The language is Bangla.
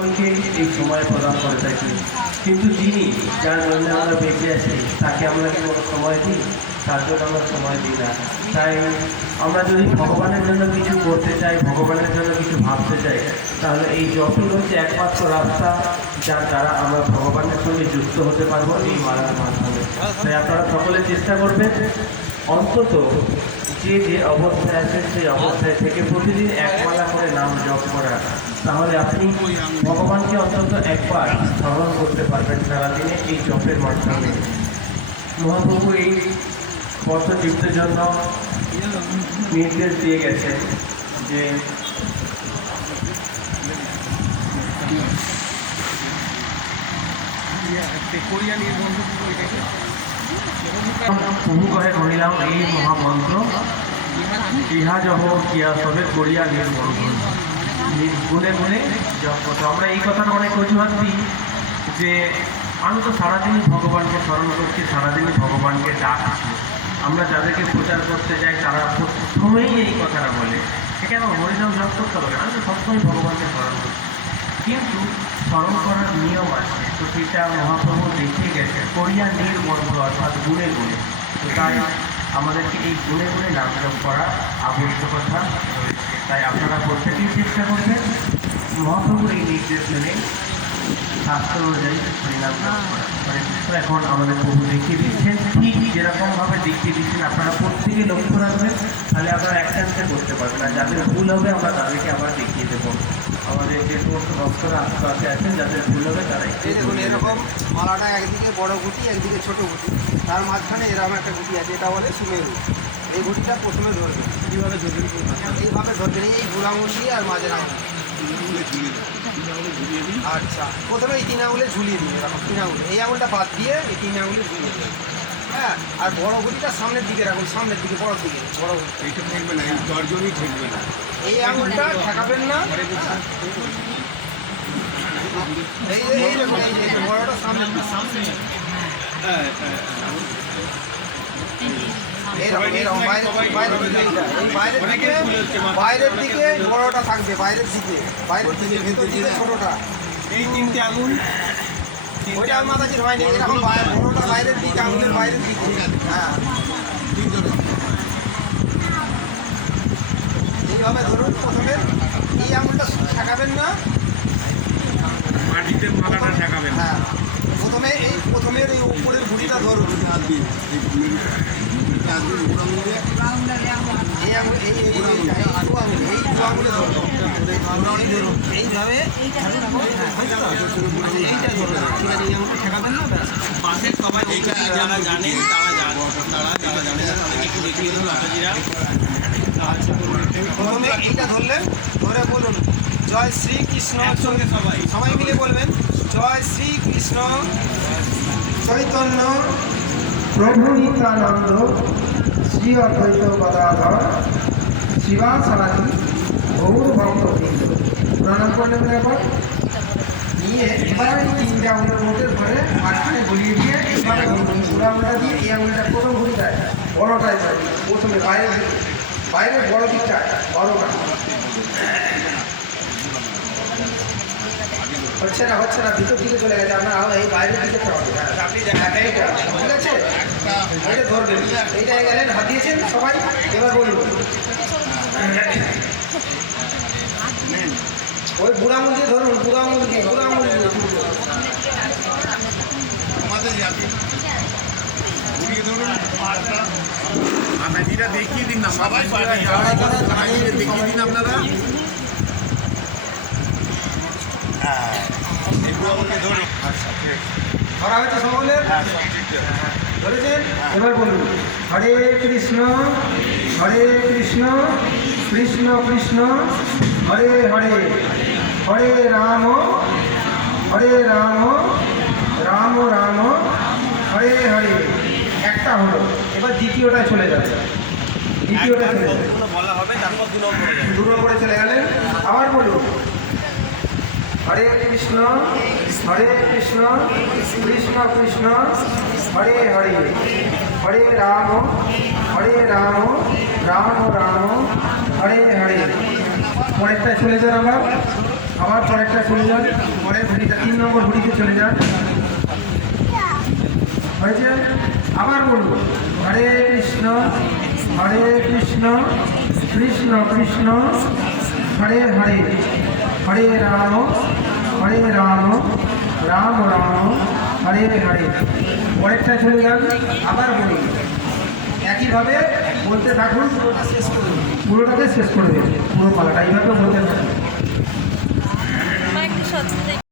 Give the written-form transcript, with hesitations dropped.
সকলকে এই সময় প্রদান করে থাকি। কিন্তু যিনি যার জন্য আমরা বেঁচে আছি তাকে আমরা কি কোনো সময় দিই? তার জন্য আমরা সময় দিই না। তাই আমরা যদি ভগবানের জন্য কিছু করতে চাই, ভগবানের জন্য কিছু ভাবতে চাই, তাহলে এই জপই হচ্ছে একমাত্র রাস্তা যার দ্বারা আমরা ভগবানের সঙ্গে যুক্ত হতে পারবো এই মালার মাধ্যমে। তাই আপনারা সকলে চেষ্টা করবেন অন্তত যে যে অবস্থায় আছেন সেই অবস্থায় থেকে প্রতিদিন এক মালা করে নাম জপ করা। তাহলে আপনি ভগবানকে অন্তত একবার স্মরণ করতে পারবেন সারাদিনে এই জপের মাধ্যমে। মহাপ্রভু এই পথচিত্রের জন্য নির্দেশ দিয়ে গেছেন যে প্রভু কহে কহিলাম এই মহামন্ত্র ইহা যহ কিয়া সবে করিয়া নির্বন্ধন গুণে গুণে জপ করতে। আমরা এই কথাটা অনেক অজুহাত দিই যে আমি তো সারাদিনই ভগবানকে স্মরণ করছি, সারাদিনই ভগবানকে ডাকছি। আমরা যাদেরকে প্রচার করতে যাই তারা প্রথমেই এই কথাটা বলে কেন হরিনাম জপ করতে হবে, আমি তো সবসময় ভগবানকে স্মরণ করছি। কিন্তু স্মরণ করার নিয়ম আছে, তো সেটা মহাপ্রভু দেখিয়ে গেছে করিয়া নির্বন্ধ অর্থাৎ গুণে গুণে। তো তাই আমাদেরকে এই গুণে গুণে নাম জপ করা আবশ্যকতা রয়েছে। তাই আপনারা প্রত্যেকেই চেষ্টা করবেন মহাপ্রভুর এই নির্দেশ মেনে শাস্ত্র অনুযায়ী হরিনাম জপ করা। এখন আমাদের প্রভু দেখিয়ে দিচ্ছেন, ঠিক যেরকমভাবে দেখিয়ে দিচ্ছেন আপনারা প্রত্যেকে লক্ষ্য রাখবেন, তাহলে আপনারা একসাথে করতে পারবেন। আর যাদের ভুল হবে আমরা তাদেরকে আবার দেখিয়ে দেবো। আমাদের যে সমস্ত ভক্তরা আশেপাশে আছেন যাদের ভুল হবে তারা দেখুন এরকম মালাটা একদিকে বড় গুটি একদিকে ছোট গুটি, তার মাঝখানে এরকম একটা গুটি আছে, এটা বলে সুমেরু। এই গুটিটা প্রথমে ধরবে, কীভাবে ধরবেন? এইভাবে ধরবেন, এই বুড়ো আঙুল দিয়ে আর মাঝের আঙুল। আচ্ছা, প্রথমে এই 3 আঙুলে ঝুলিয়ে দিন, এরকম 3 আঙুলে, এই আঙুলটা বাদ দিয়ে এই 3 আঙুলে ঝুলিয়ে দিন। হ্যাঁ, আর বড় গুটিটা সামনের দিকে রাখুন, সামনের দিকে, বড় দিকে, বড় এইটা ঠেকবে না, এই তর্জনই ঠেকবে না, এই আঙুলটা ঠেকাবেন না। এই দেখুন, এই বড়টা সামনে বাইরের দিকে বড়টা থাকবে, বাইরের দিকে ভেতর দিকে ছোটটা। এই 3টে আঙুল ওইটা মাথাচির হয়নি, এরকম বড়টা বাইরের দিকে, আঙুলের বাইরের দিকে। হ্যাঁ, এইভাবে ধরুন। প্রথমে এই আঙুলটা ঠেকাবেন না, মাটিতে মালাটা ঠেকাবেন। হ্যাঁ, প্রথমে এই উপরের ঘুড়িটা ধরুন, এই আঙুল এই দু আঙুলে ধরুন, এইভাবে এইটা ধরুন। ঠিক আছে, এই আঙুলটা ঠেকাবেন না, পাশের সবাই যারা জানেন তারা প্রথমে এইটা ধরলেন, ধরে বলুন জয় শ্রীকৃষ্ণ, সঙ্গে সবাই মিলে বলবেন জয় শ্রীকৃষ্ণ চৈতন্য প্রভু নিত্যানন্দ শ্রী অদ্বৈত গদাধর শিবাসাদি গৌর ভক্তবৃন্দ। প্রণাম করলেন একবার, নিয়ে এবার এই 3টে আঙুলের মধ্যে ধরে মাঝখানে গলিয়ে দিয়ে এইভাবে পুরো আঙুলটা দিয়ে এই আঙুলটা প্রথম ঘুরিটায় বড়টায় প্রথমে বাইরের বড় দিকটা বড়টা হচ্ছে না ভিতর দিকে চলে গেছে, আপনার এই বাইরের দিকে হবে। ঠিক আছে, এটা ধরবেন, এইটা গেলেন, হাত দিয়েছেন সবাই। এবার বলুন ওই বুড়া আঙুল দিয়ে ধরুন, বুড়া আঙুল দিয়ে দেখিয়ে দিন না, সবাই দেখিয়ে দিন আপনারা। ধরা হয়েছে সকলের, ধরেছেন। এবার বলুন হরে কৃষ্ণ কৃষ্ণ কৃষ্ণ হরে হরে, হরে রাম রাম রাম হরে হরে। একটা হলো, এবার দ্বিতীয়টায় চলে যাবে, দ্বিতীয়টা বলা হবে, তারপর 2 নম্বরে চলে গেলেন। আবার বলুন হরে কৃষ্ণ কৃষ্ণ কৃষ্ণ হরে হরে, হরে রাম রাম রাম হরে হরে। পরেরটা চলে যান আবার আবার পরেরটা চলে যান, পরের ঘড়িটা 3 নম্বর ঘড়িতে চলে যান। হয়েছে? আবার বলুন হরে কৃষ্ণ কৃষ্ণ কৃষ্ণ হরে হরে, হরে রাম রাম রাম হরে হরে। পরেরটা চলে যান, আবার বলুন একইভাবে বলতে থাকুন, পুরোটাকে শেষ করে দেবেন, পুরো পালাটা এইভাবে বলতে থাকুন।